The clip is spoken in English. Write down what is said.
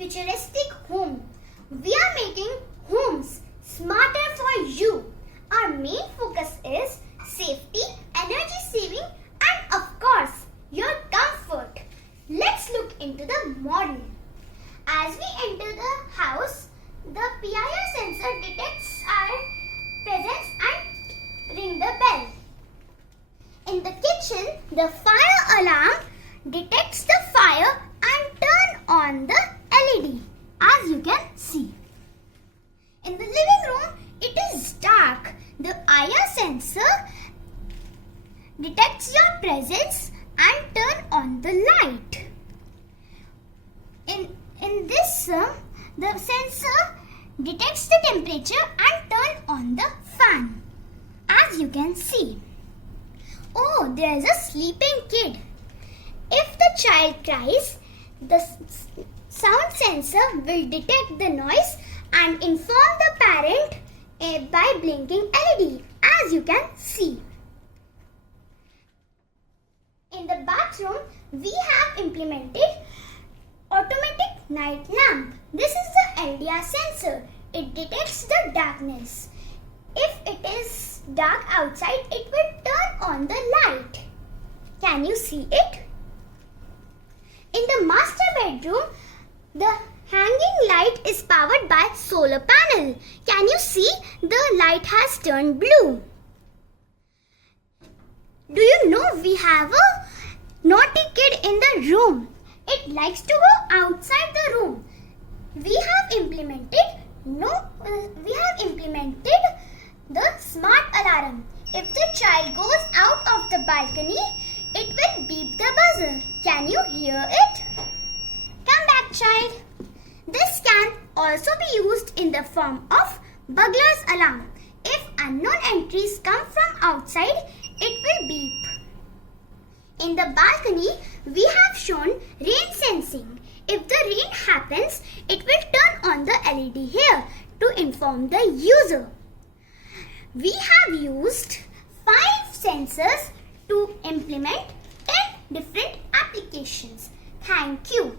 Futuristic home. We are making homes smarter for you. Our main focus is safety, energy saving, and of course, your comfort. Let's look into the model. As we enter the house, the PIR sensor detects our presence and ring the bell. In the kitchen, the fire alarm detects the fire and turn on the LED, as you can see. In the living room, it is dark. The IR sensor detects your presence and turn on the light. In this, the sensor detects the temperature and turn on the fan, as you can see. Oh, there is a sleeping kid. If the child cries, the sound sensor will detect the noise and inform the parent by blinking LED, as you can see. In the bathroom, we have implemented automatic night lamp. This is the LDR sensor. It detects the darkness. If it is dark outside, it will turn on the light. Can you see it? In the master bedroom, the hanging light is powered by solar panel. Can you see the light has turned blue? Do you know we have a naughty kid in the room? It likes to go outside the room. We have implemented the smart alarm. If the child goes out of the balcony, it will beep the buzzer. Can you hear it? Come back, child. This can also be used in the form of burglar's alarm. If unknown entries come from outside, it will beep. In the balcony, we have shown rain sensing. If the rain happens, it will turn on the LED here to inform the user. We have used 5 sensors to implement 10 different applications. Thank you.